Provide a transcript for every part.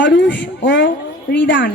অরুষ ও রিদান।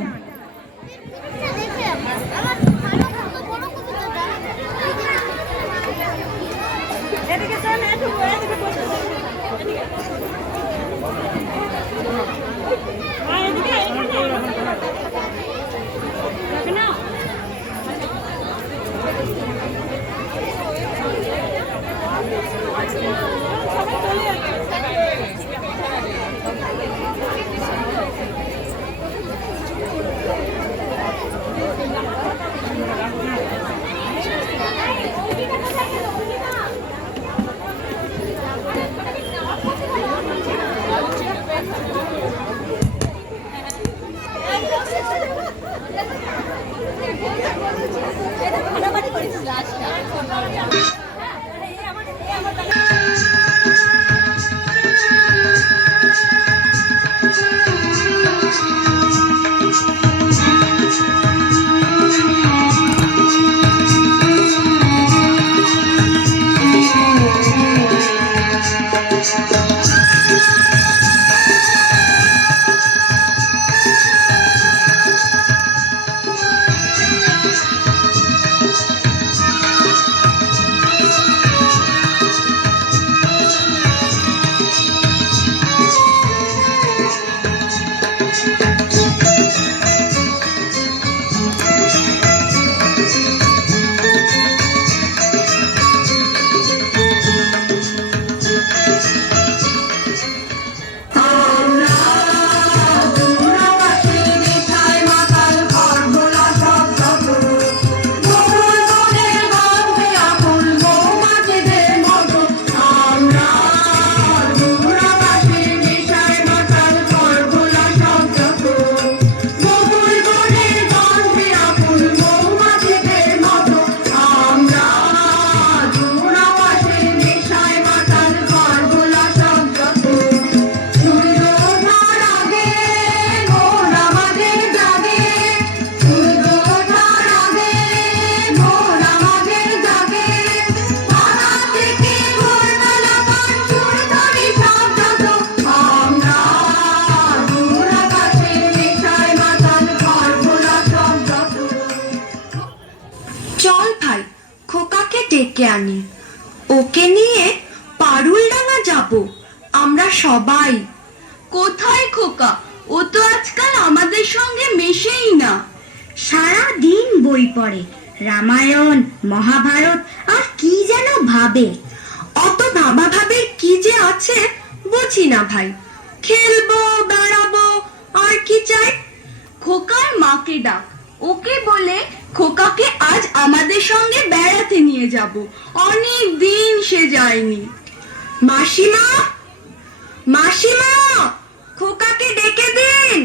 আনি ওকে নিয়ে পারুলডাঙ্গা যাব আমরা সবাই। কোথায় খোকা, ও তো আজকাল আমাদের সঙ্গে মেশেই না। সারা দিন বই পড়ে, রামায়ণ মহাভারত আর কি যেন ভাবে। অত ভাবা ভাবে কি যে আছে বুঝি না ভাই। খেলবো বেড়াবো আর কি চাই। খোকার মাকে ডাক, ওকে বলে খোকাকে আজ আমাদের সঙ্গে বেড়াতে নিয়ে যাব। অনেক দিন সে যায়নি। মাসিমা, মাসিমা, খোকাকে ডেকে দিন।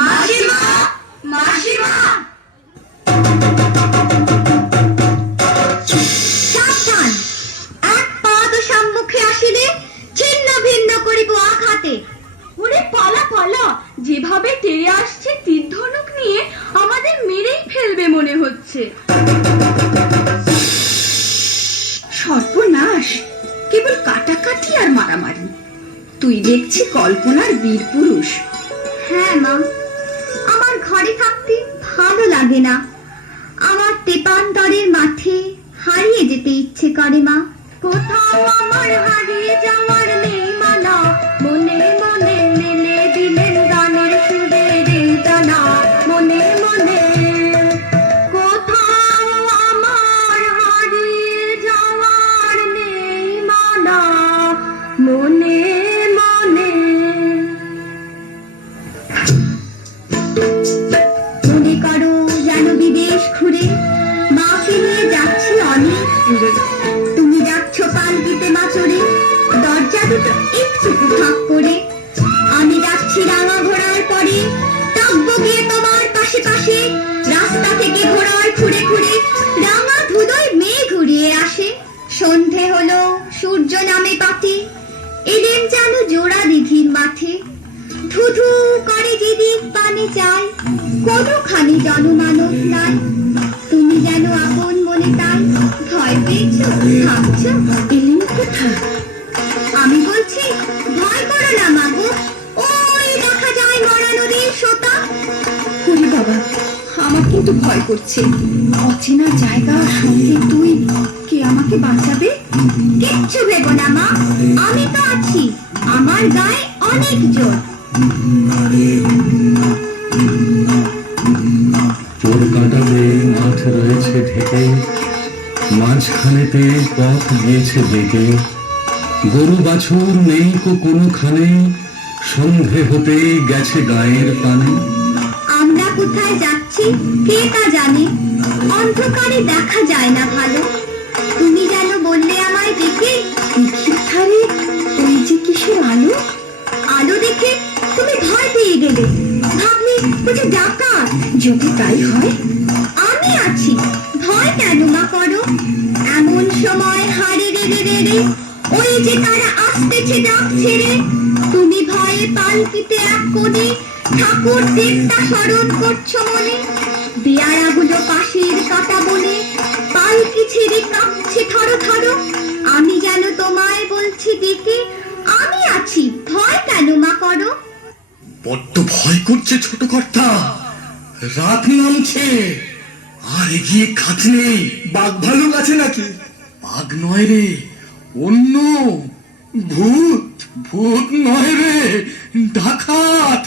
মাসিমা, মাসিমা। সাবধান, এক পা তো সম্মুখে আসিলে ছিন্ন ভিন্ন করিব আঘাতে। ওরে পালা পালা, যেভাবে তেড়ে আসছে তীর ধনুক নিয়ে আমাদের মেরেই ফেলবে মনে হচ্ছে। সর্বনাশ, কেবল কাটাকাটি আর মারামারি। তুই দেখছি কল্পনার বীর পুরুষ। হ্যাঁ মা, আমার ঘরে থাকতে ভালো লাগে না। আমার তেপান্তরের মাঠে হারিয়ে যেতে ইচ্ছে করে মা। কোথাও আমার হারিয়ে যাওয়ার নেই মানা, মনে মনে মেলে দিলেন গানের সুরের টানা। মনে মনে কোথাও আমার হারিয়ে যাওয়ার নেই মানা, মনে মনে। মনে করো যেন বিদেশ ঘুরে মাকে নিয়ে যাচ্ছি অনেক দূরে। তুমি যাচ্ছ পালকিতে মা চড়ে, দরজা দুটো একটু ফাঁক করে। আমি যাচ্ছি রাঙা ঘোড়ার পরে, ডাকবো গিয়ে তোমার পাশে পাশে। রাস্তা থেকে ঘোড়ার খুঁড়ে খুঁড়ে রাঙা ধুলোয় মেঘ ঘুরিয়ে আসে। সন্ধে হলো, সূর্য নামে পাতে, এলেন যেন জোড়া দিঘির মাঠে। ধুধু করে যেদিক পানে চাই, কোনোখানি জনমানব নাই। তুমি যেন আপন মনে তাই, ভয় পেয়েছো ভাবছো এলেন কোথায়। আমি বলছি ভয় করো না মাগো, ওই দেখা যায় মরা নদী। কিন্তু ভয় করছে। অচেনা জায়গা, সঙ্গে তুই, কে আমাকে বাঁচাবে? কিচ্ছু ভেবো না মা, আমি তো আছি, আমার গায়ে অনেক জোর। ওর কাটাবে মাঠ রয়েছে ঢেকে, মাঝখানেতে পথ গিয়েছে বেঁকে। গরু বাছুর নেই কোনোখানে, সন্ধে হতে গেছে গায়ের পানে। আমরা কোথায় যাচ্ছি কে তা জানে, অন্ধকারে দেখা যায় না ভালো। তুমি যেন বললে আমায় দেখে, দিঘির ধারে ওই যে কিসের আলো। আলো দেখে তুমি ভয় পেয়ে গেলে, ভাবলে বুঝি ডাকাত। যদি তাই হয়, আমি আছি, ভয় কেন মা করো? এমন সময় হারে রে রে রে রে, ওই যে তারা আসতেছে ডাক ছেড়ে। তুমি ভয়ে পালকিতে এক কোণে ঠাকুর দেবতা স্মরণ করছো মনে। বেয়ারাগুলো পাশের কাটা বনে, পালকি ছেড়ে কাঁপছে থরো থরো। আমি যেন তোমায় বলছি ডেকে, আমি আছি, ভয় কেন মা করো? বড্ড ভয় করছে ছোট কর্তা, রাত নামছে, আর এগিয়ে কাজ নেই। বাঘ ভালুক আছে নাকি? বাঘ নয় রে, অন্য ভূত। ভূত নয় রে, ডাকাত।